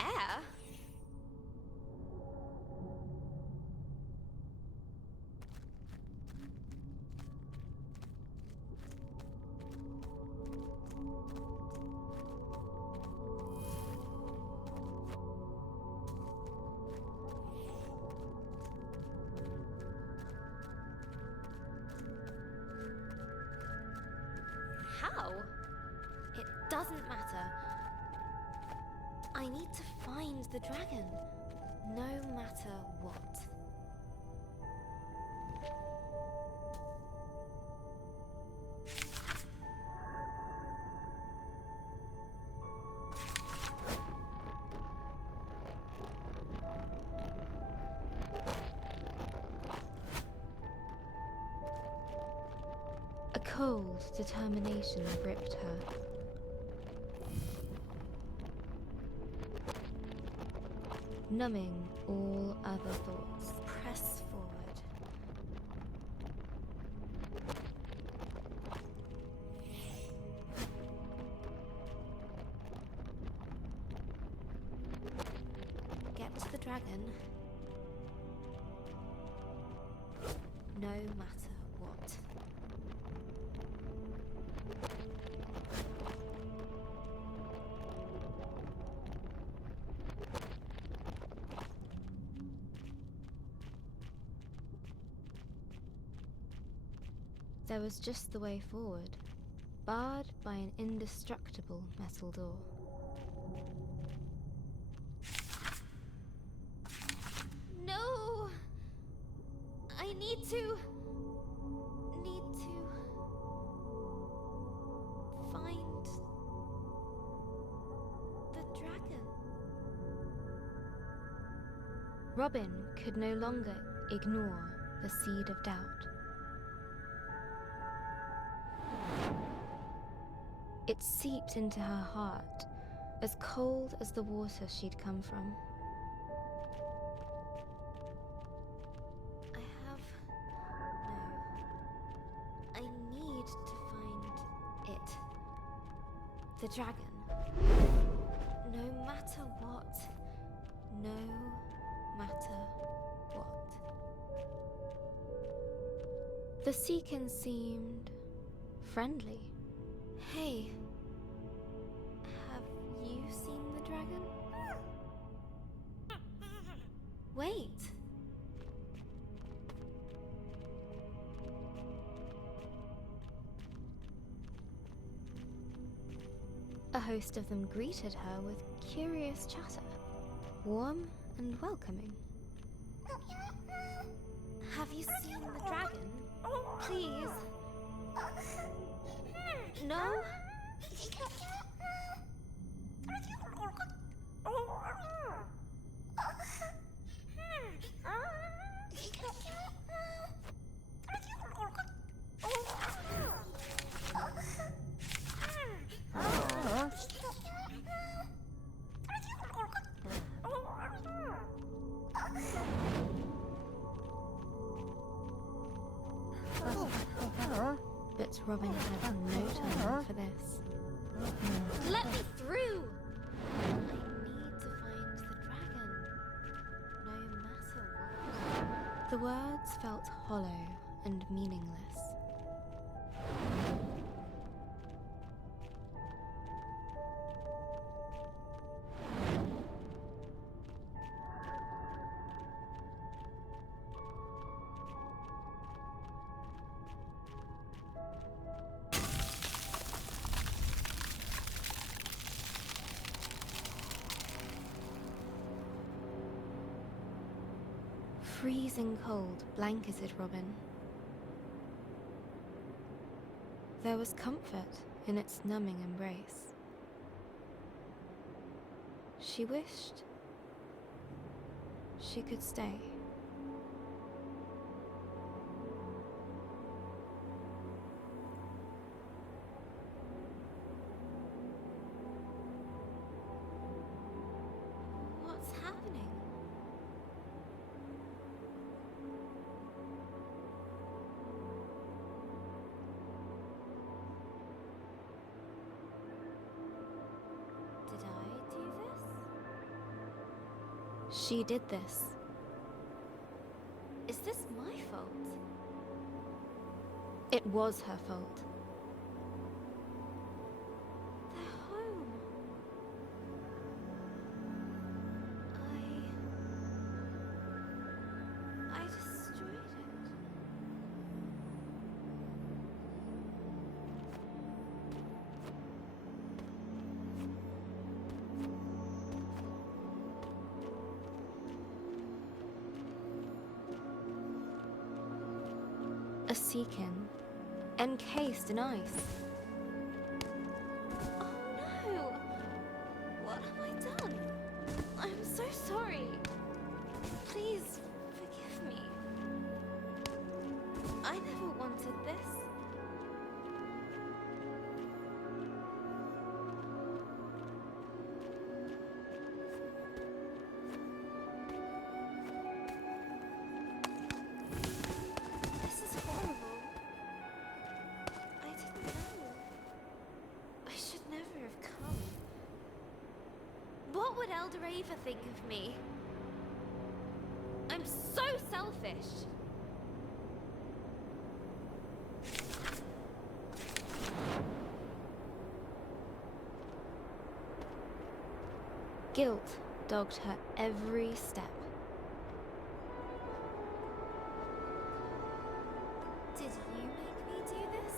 Air? How? It doesn't matter. I need to find the dragon, no matter what. A cold determination gripped her. Numbing all other thoughts. Press forward. Get to the dragon, no matter what. There was just the way forward, barred by an indestructible metal door. No! I need to find the dragon. Robin could no longer ignore the seed of doubt. It seeped into her heart, as cold as the water she'd come from. I need to find it. The dragon. No matter what. No matter what. The Seekin seemed friendly. Hey, have you seen the dragon? Wait. A host of them greeted her with curious chatter, warm and welcoming. Have you seen the dragon? Please. No? But Robin had no time for this. Let me through! I need to find the dragon, no matter what. The words felt hollow and meaningless. Freezing cold blanketed Robin. There was comfort in its numbing embrace. She wished she could stay. What's happening? Did I do this? She did this. Is this my fault? It was her fault. They're home. I destroyed it. A Seekin, encased in ice. Oh no! What have I done? I'm so sorry. Please forgive me. I never wanted this. This is horrible. I didn't know. I should never have come. What would Elderava think of me? I'm so selfish. Guilt dogged her every step. Did you make me do this?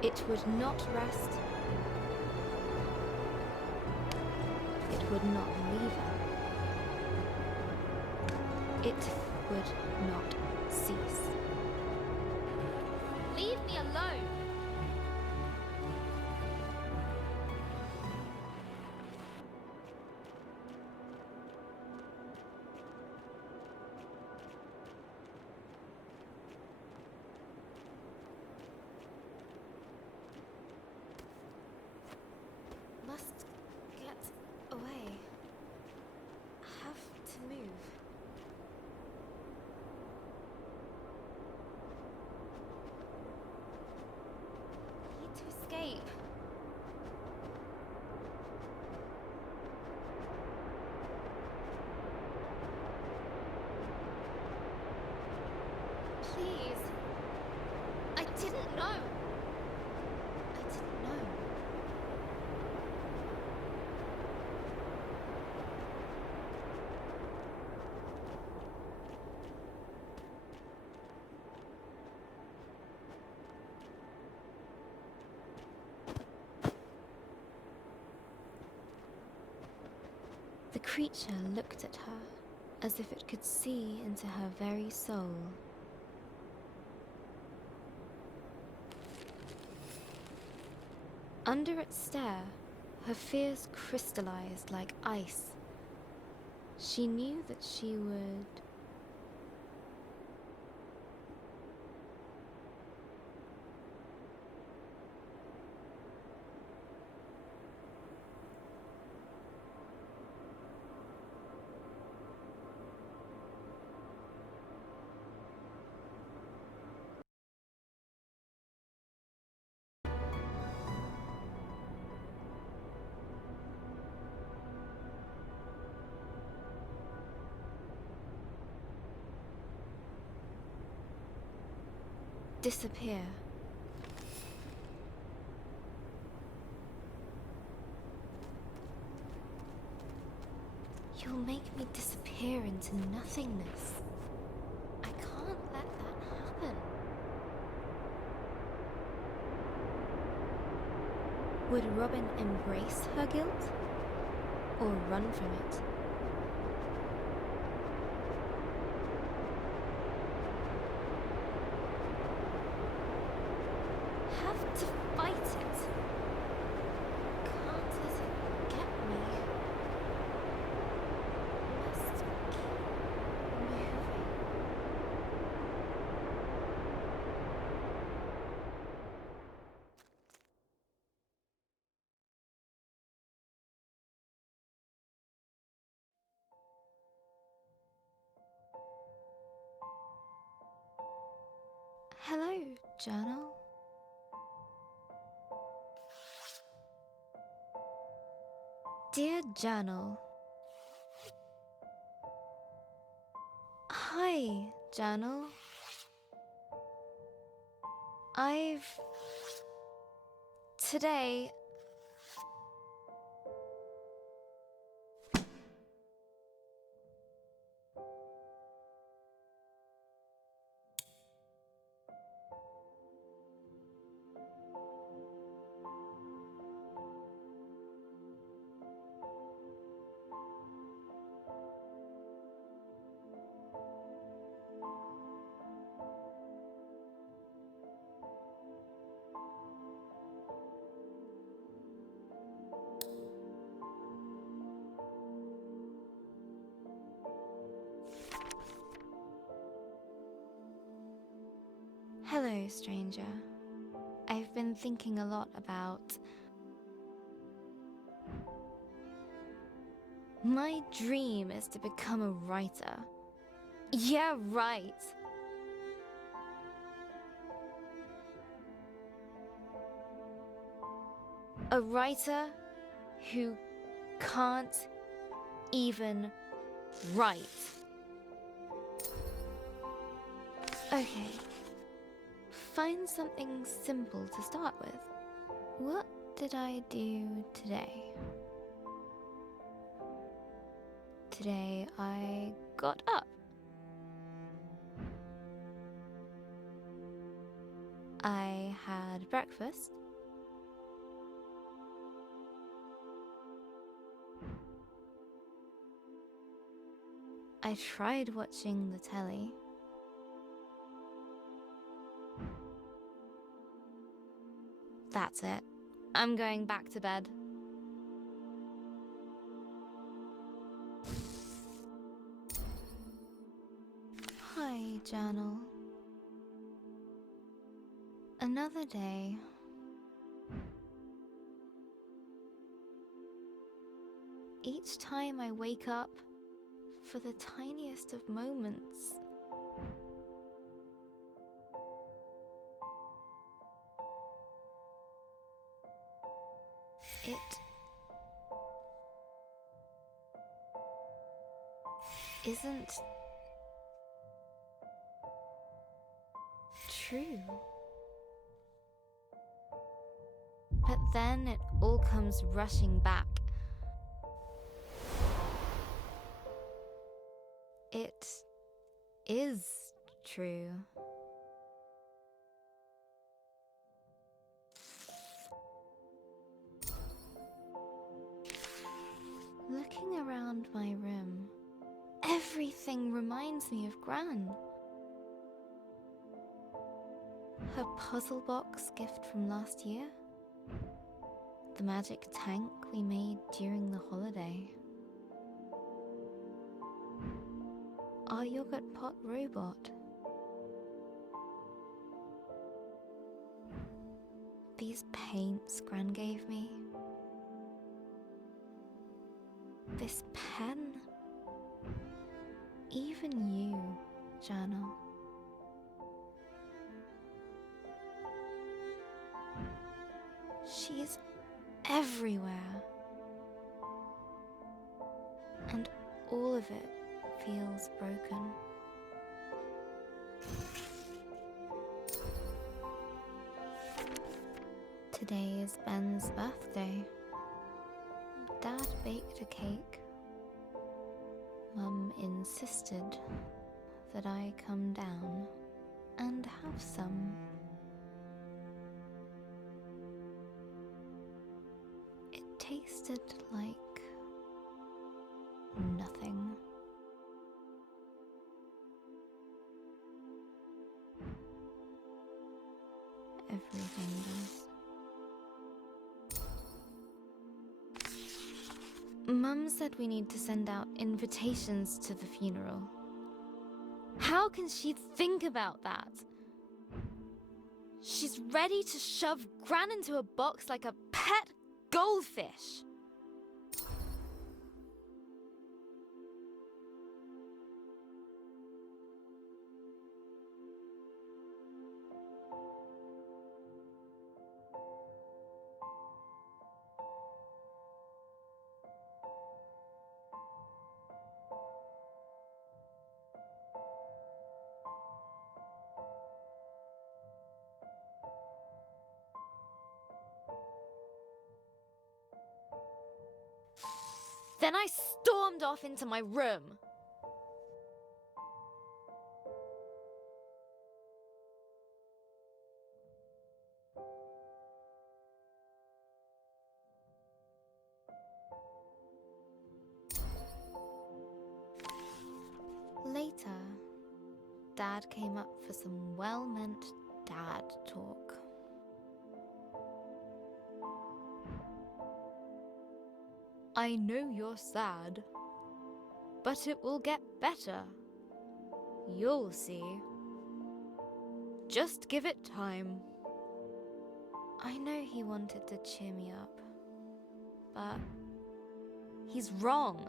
It would not rest. It would not leave her. It would not cease. Leave me alone! Must get away. Have to move. Need to escape. Please. I didn't know. I didn't know. The creature looked at her as if it could see into her very soul. Under its stare, her fears crystallized like ice. She knew that she would... disappear. You'll make me disappear into nothingness. I can't let that happen. Would Robin embrace her guilt or run from it? Have to fight it. Can't let it get me. Must keep moving. Hello, journal. Dear Journal. Hi, Journal. Today... Hello, stranger. I've been thinking a lot about... My dream is to become a writer. Yeah, right. A writer who can't even write. Okay. Find something simple to start with. What did I do today? Today I got up. I had breakfast. I tried watching the telly. That's it. I'm going back to bed. Hi, journal. Another day. Each time I wake up, for the tiniest of moments, it isn't true. But then it all comes rushing back. It is true. Looking around my room, everything reminds me of Gran. Her puzzle box gift from last year. The magic tank we made during the holiday. Our yogurt pot robot. These paints Gran gave me. This pen. Even you, journal. She's everywhere. And all of it feels broken. Today is Ben's birthday. Dad baked a cake. Mum insisted that I come down and have some. It tasted like nothing. Everything does. Mum said we need to send out invitations to the funeral. How can she think about that? She's ready to shove Gran into a box like a pet goldfish. Then I stormed off into my room. Later, Dad came up for some well-meant dad talk. I know you're sad, but it will get better. You'll see. Just give it time. I know he wanted to cheer me up, but he's wrong.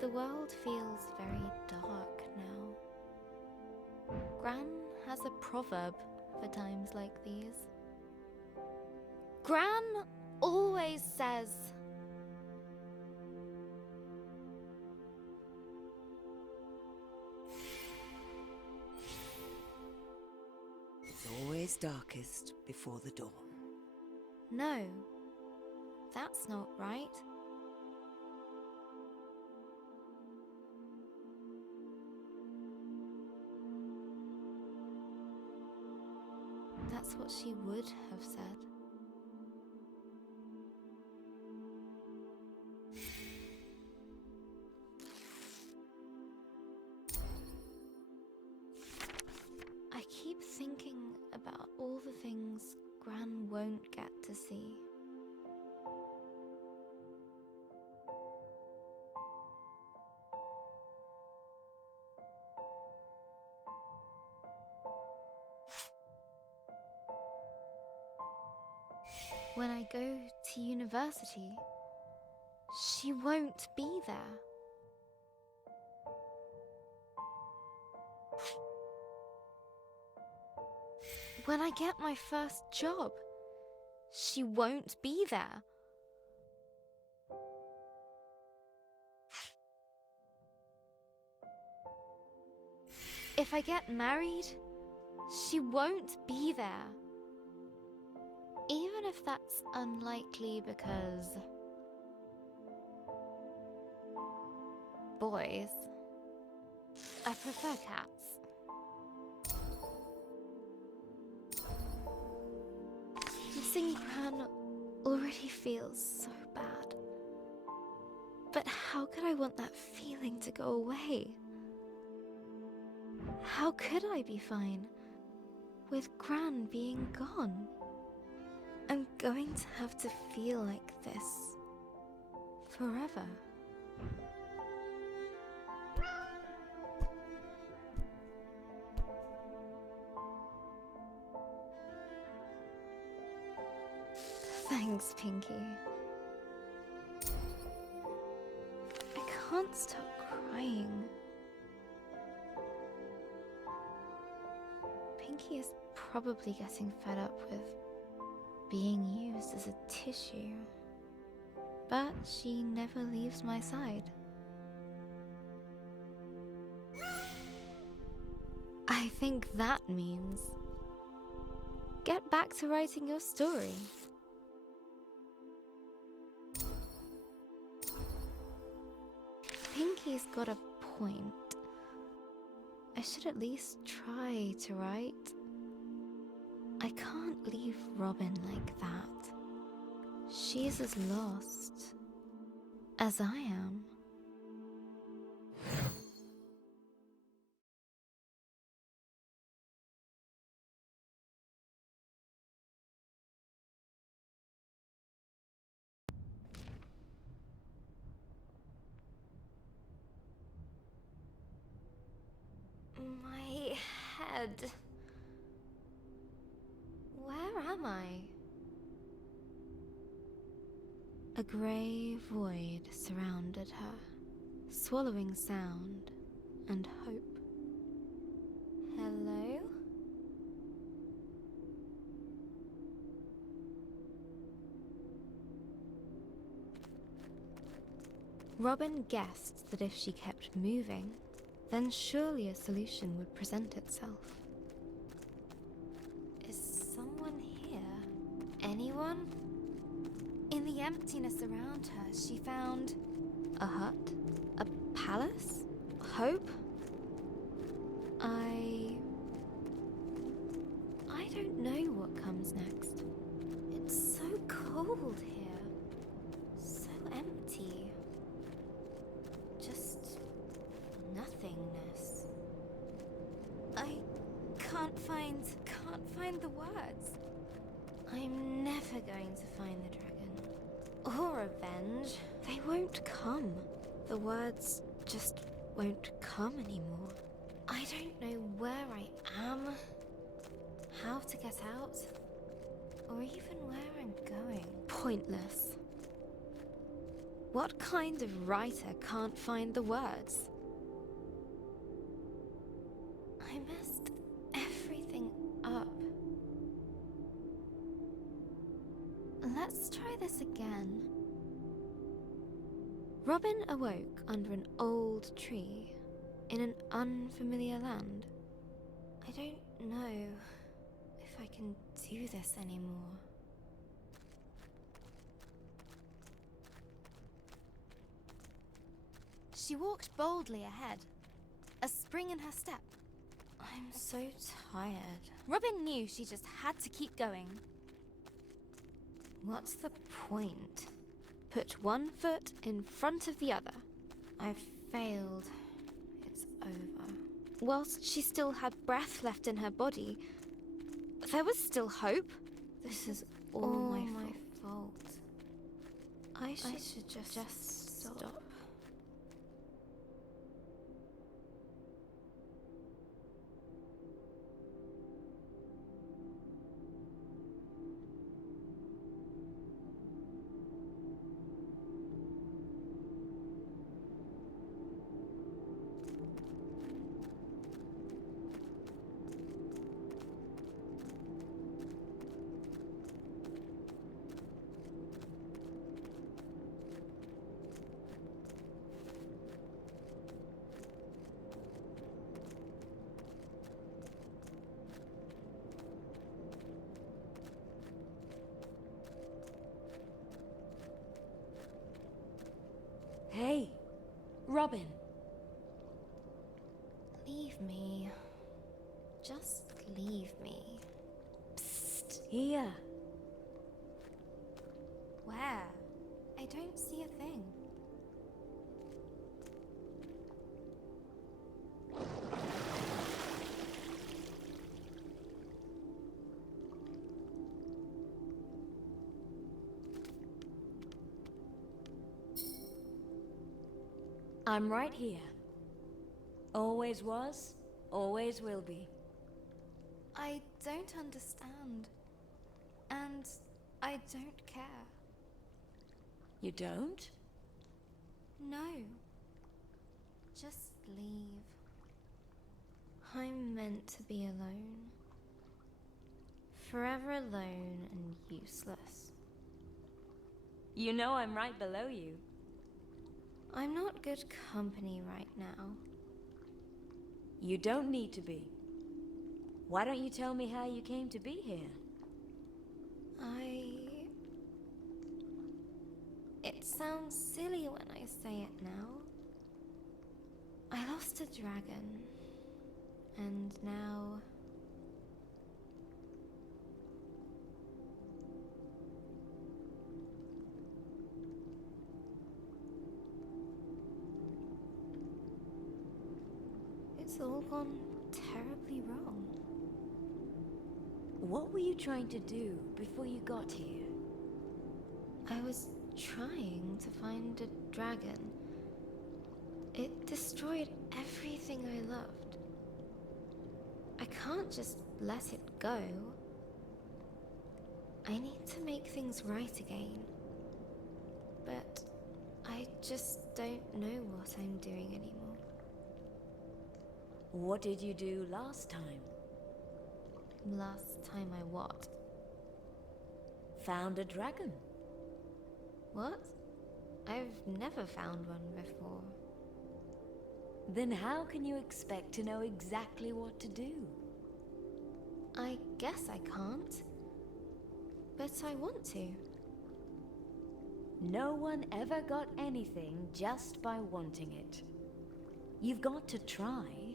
The world feels very dark now. Gran has a proverb for times like these. Gran always says, "It's always darkest before the dawn." no, that's not right. That's what she would have said. I keep thinking about all the things Gran won't get to see. When I go to university, she won't be there. When I get my first job, she won't be there. If I get married, she won't be there. Even if that's unlikely because boys. I prefer cats. Missing Gran already feels so bad. But how could I want that feeling to go away? How could I be fine with Gran being gone? I'm going to have to feel like this forever. Thanks, Pinky. I can't stop crying. Pinky is probably getting fed up with being used as a tissue, but she never leaves my side. I think that means get back to writing your story. Pinky's got a point. I should at least try to write. I can't leave Robin like that. She's as lost as I am. My head. Where am I? A grey void surrounded her, swallowing sound, and hope. Hello? Robin guessed that if she kept moving, then surely a solution would present itself. Is someone here? Anyone? In the emptiness around her, she found a hut, a palace, hope. I don't know what comes next. It's so cold here, so empty. Just nothingness. I can't find the words. I'm never going to find the dragon. Or revenge. They won't come. The words just won't come anymore. I don't know where I am, how to get out, or even where I'm going. Pointless. What kind of writer can't find the words? I messed everything up. Let's try this again. Robin awoke under an old tree in an unfamiliar land. I don't know if I can do this anymore. She walked boldly ahead, a spring in her step. I'm so tired. Robin knew she just had to keep going. What's the point? Put one foot in front of the other. I've failed. It's over. Whilst she still had breath left in her body, there was still hope. This is all my fault. I should just stop. Hey, Robin. Leave me. Just leave me. Psst, here. Where? I don't see a thing. I'm right here. Always was, always will be. I don't understand. And I don't care. You don't? No. Just leave. I'm meant to be alone. Forever alone and useless. You know I'm right below you. I'm not good company right now. You don't need to be. Why don't you tell me how you came to be here? It sounds silly when I say it now. I lost a dragon. And now... it's all gone terribly wrong. What were you trying to do before you got here? I was trying to find a dragon. It destroyed everything I loved. I can't just let it go. I need to make things right again. But I just don't know what I'm doing anymore. What did you do last time? Last time I what? Found a dragon. What? I've never found one before. Then how can you expect to know exactly what to do? I guess I can't. But I want to. No one ever got anything just by wanting it. You've got to try.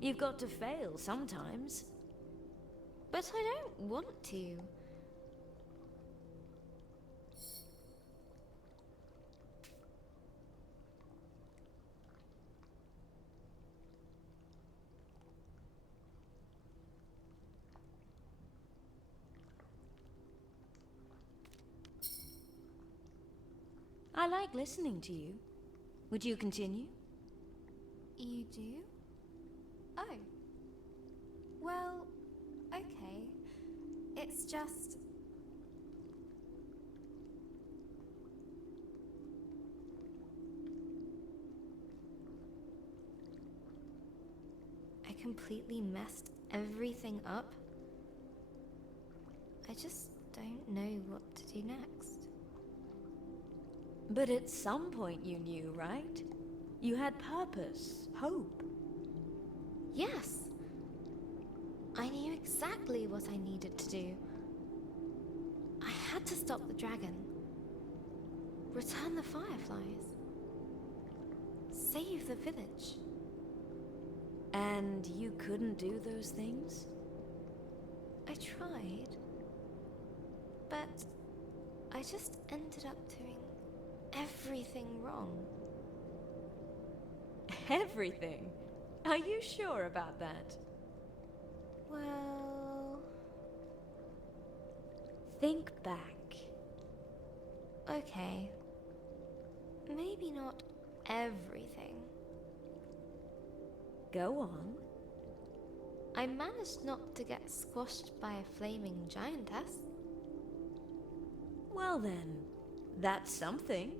You've got to fail sometimes. But I don't want to. I like listening to you. Would you continue? You do? Oh. Well, okay. It's just... I completely messed everything up. I just don't know what to do next. But at some point you knew, right? You had purpose, hope. Yes! I knew exactly what I needed to do. I had to stop the dragon. Return the fireflies. Save the village. And you couldn't do those things? I tried. But I just ended up doing everything wrong. Everything? Are you sure about that? Well... Think back. Okay. Maybe not everything. Go on. I managed not to get squashed by a flaming giantess. Well then, that's something.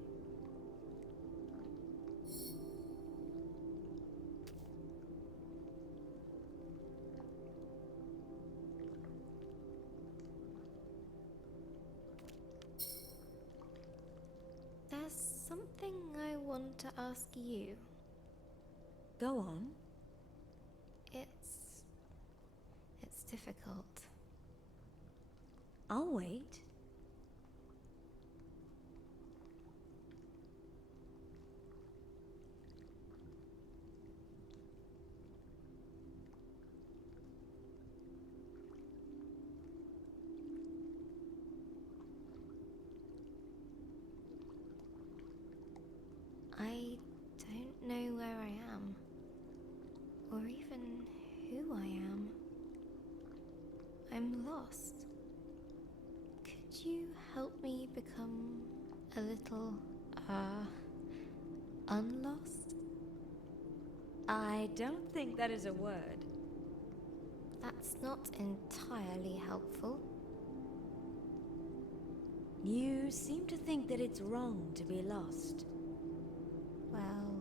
There's something I want to ask you. Go on. It's difficult. I'll wait. I don't know where I am, or even who I am. I'm lost. Could you help me become a little, unlost? I don't think that is a word. That's not entirely helpful. You seem to think that it's wrong to be lost. Well,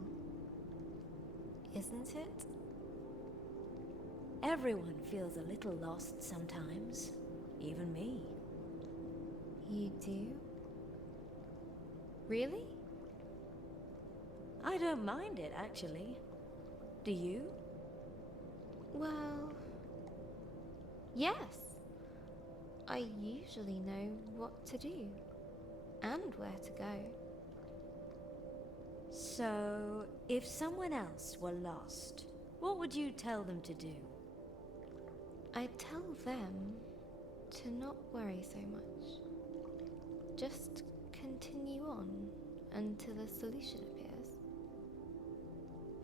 isn't it? Everyone feels a little lost sometimes. Even me. You do? Really? I don't mind it, actually. Do you? Well, yes. I usually know what to do and where to go. So, if someone else were lost, what would you tell them to do? I tell them to not worry so much. Just continue on until a solution appears.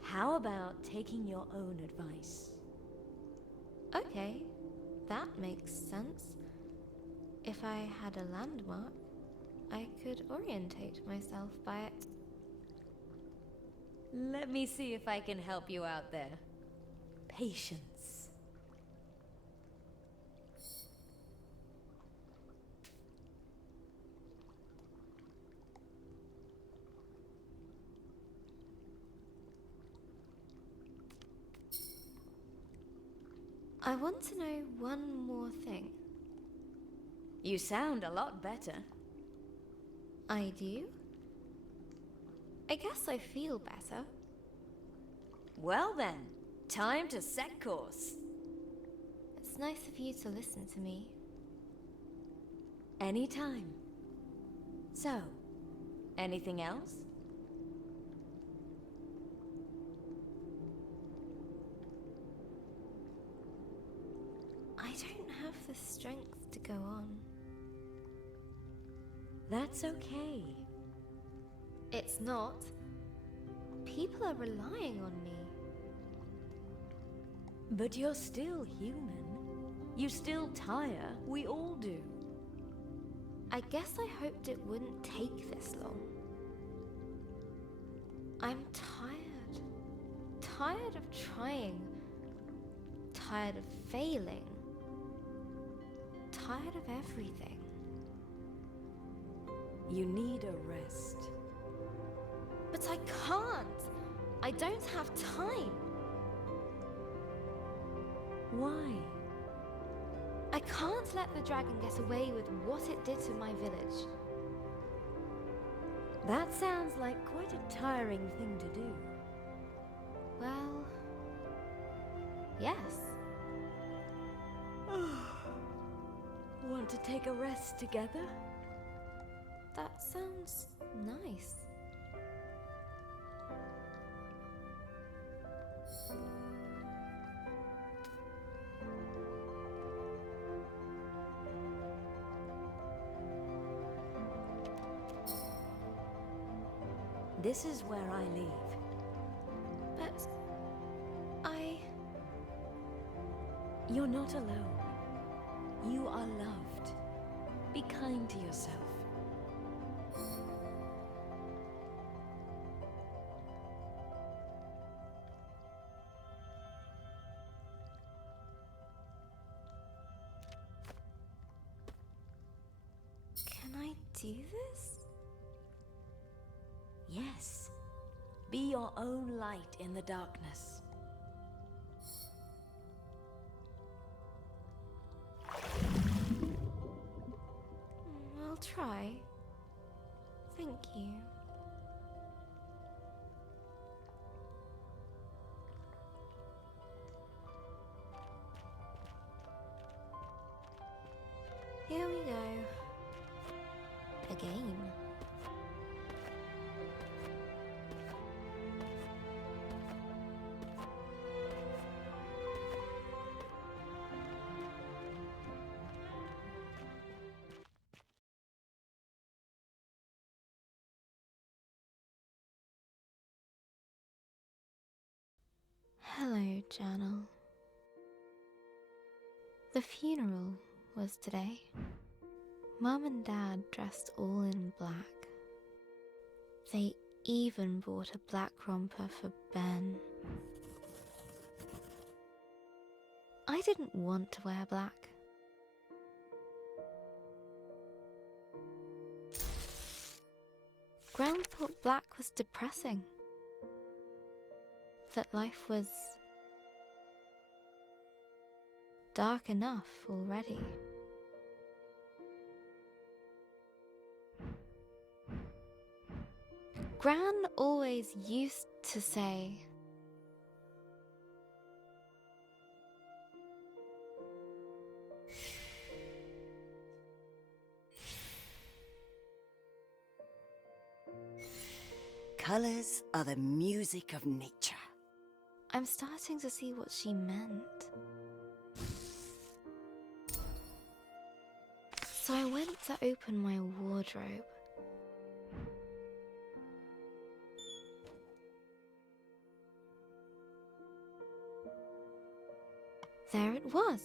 How about taking your own advice? Okay, that makes sense. If I had a landmark, I could orientate myself by it. Let me see if I can help you out there. Patience. I want to know one more thing. You sound a lot better. I do? I guess I feel better. Well then, time to set course. It's nice of you to listen to me. Anytime. So, anything else? I don't have the strength to go on. That's okay. It's not. People are relying on me. But you're still human. You still tire, we all do. I guess I hoped it wouldn't take this long. I'm tired. Tired of trying. Tired of failing. Tired of everything. You need a rest. But I can't. I don't have time. Why? I can't let the dragon get away with what it did to my village. That sounds like quite a tiring thing to do. Well, yes. Want to take a rest together? That sounds nice. This is where I leave. But You're not alone. You are loved. Be kind to yourself. Can I do this? Yes. Be your own light in the darkness. I'll try. Thank you. Here we go. Again. Hello, journal. The funeral was today. Mum and Dad dressed all in black. They even bought a black romper for Ben. I didn't want to wear black. Gran thought black was depressing. That life was dark enough already. Gran always used to say, Colors are the music of nature. I'm starting to see what she meant. So I went to open my wardrobe. There it was.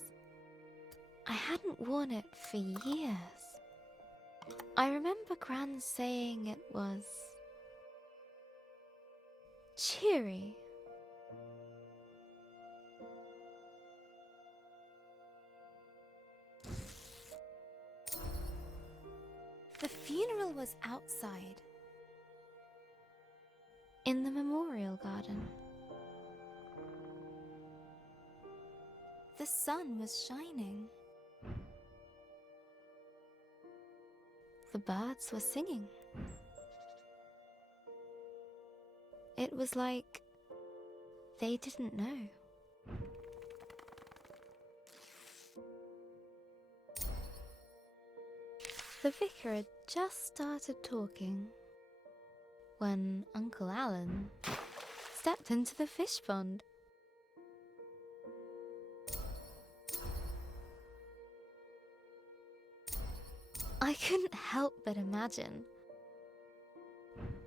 I hadn't worn it for years. I remember Gran saying it was cheery. The funeral was outside, in the memorial garden. the sun was shining. The birds were singing. It was like they didn't know. The vicar had just started talking when Uncle Alan stepped into the fish pond. I couldn't help but imagine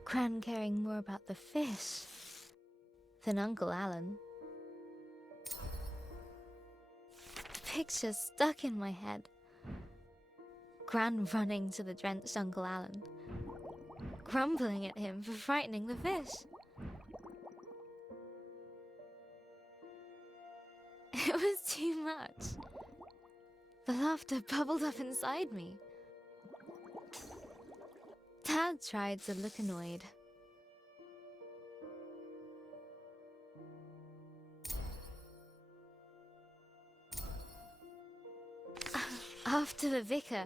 Gran caring more about the fish than Uncle Alan. The picture stuck in my head. Gran running to the drenched Uncle Alan, grumbling at him for frightening the fish. It was too much. The laughter bubbled up inside me. Dad tried to look annoyed. After the vicar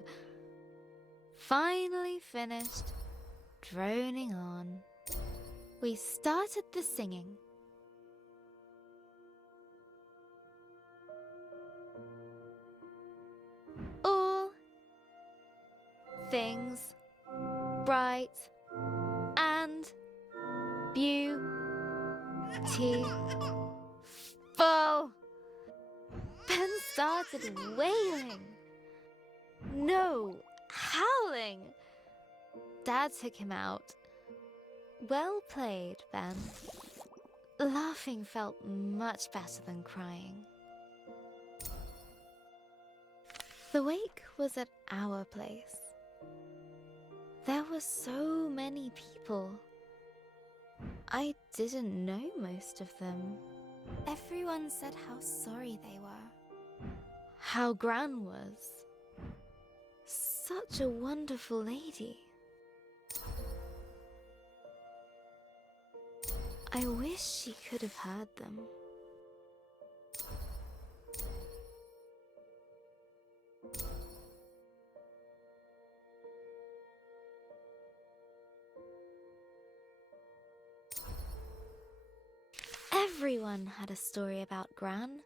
finally finished droning on, we started the singing. All things bright and beautiful. Ben started wailing. No, howling. Dad took him out. Well played, Ben. Laughing felt much better than crying. The wake was at our place. There were so many people. I didn't know most of them. Everyone said how sorry they were. How Gran was. Such a wonderful lady. I wish she could have heard them. Everyone had a story about Gran.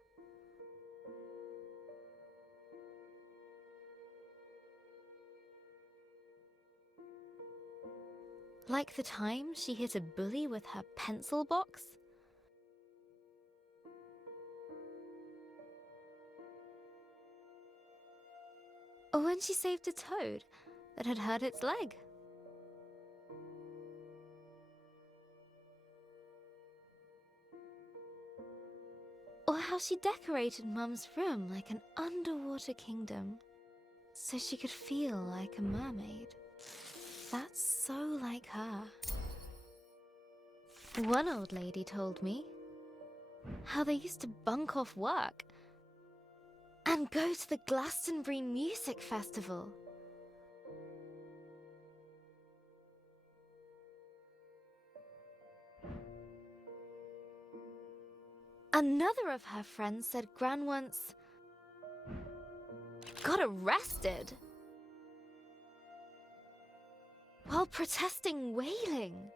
Like the time she hit a bully with her pencil box. Or when she saved a toad that had hurt its leg. Or how she decorated Mum's room like an underwater kingdom, so she could feel like a mermaid. That's so like her. One old lady told me how they used to bunk off work and go to the Glastonbury Music Festival. Another of her friends said Gran once got arrested while protesting whaling.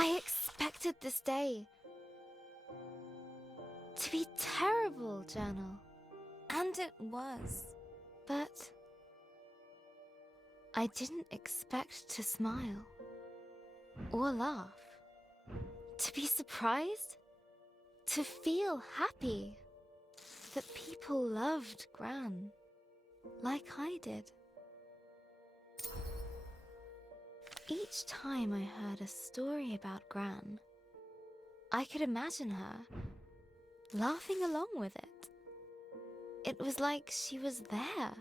I expected this day to be terrible, Journal. And it was. But I didn't expect to smile or laugh. To be surprised. To feel happy that people loved Gran like I did. Each time I heard a story about Gran, I could imagine her laughing along with it. It was like she was there,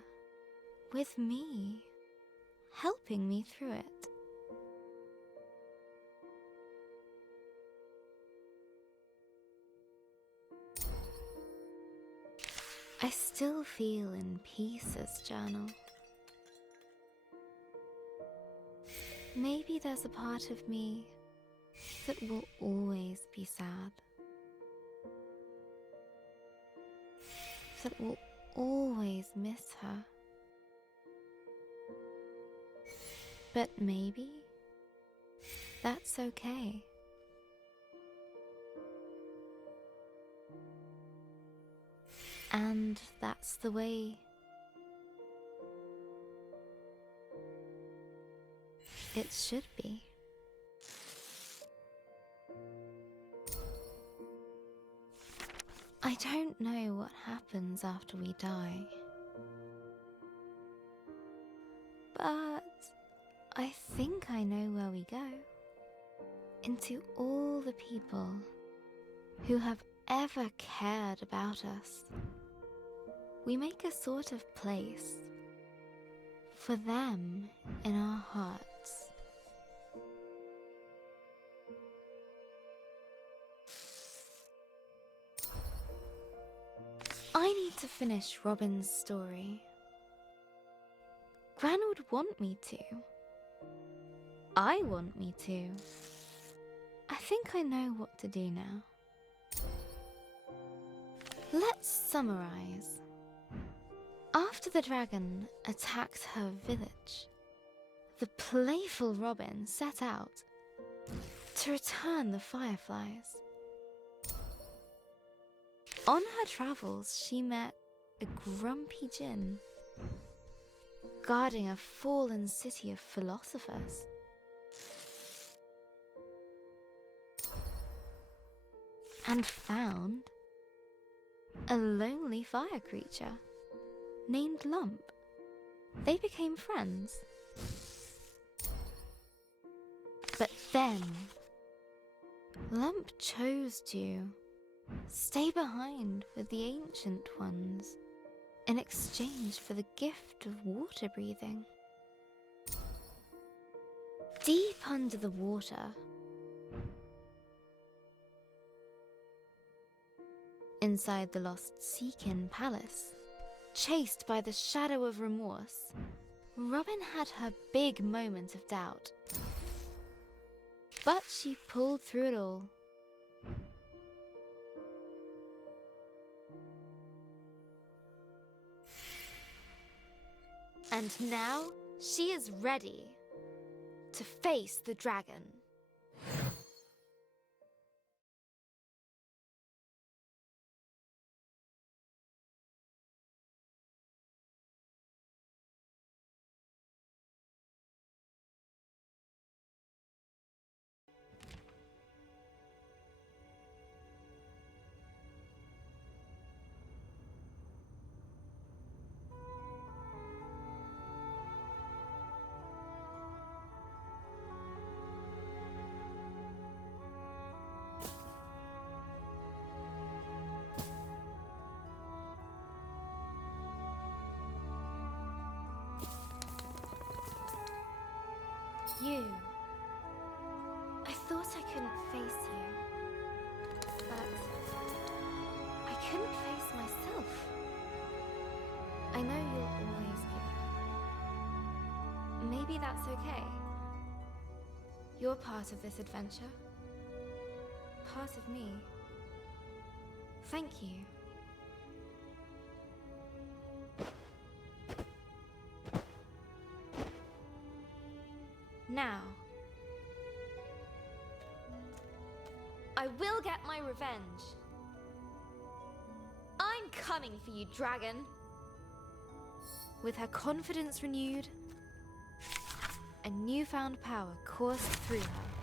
with me, helping me through it. I still feel in Peace's journal. Maybe there's a part of me that will always be sad. That will always miss her. But maybe that's okay. And that's the way it should be. I don't know what happens after we die, but I think I know where we go. Into all the people who have ever cared about us. We make a sort of place for them in our hearts. I need to finish Robin's story. Gran would want me to. I want me to. I think I know what to do now. Let's summarize. After the dragon attacked her village, the playful Robin set out to return the fireflies. On her travels, she met a grumpy djinn guarding a fallen city of philosophers. And found a lonely fire creature named Lump. They became friends. But then, Lump chose to stay behind with the Ancient Ones in exchange for the gift of water breathing. Deep under the water, inside the lost Seakin Palace, chased by the shadow of remorse, Robin had her big moment of doubt. But she pulled through it all. And now she is ready to face the dragon. You. I thought I couldn't face you, but I couldn't face myself. I know you'll always be there. Maybe that's okay. You're part of this adventure. Part of me. Thank you. Now, I will get my revenge. I'm coming for you, dragon. With her confidence renewed, a newfound power coursed through her.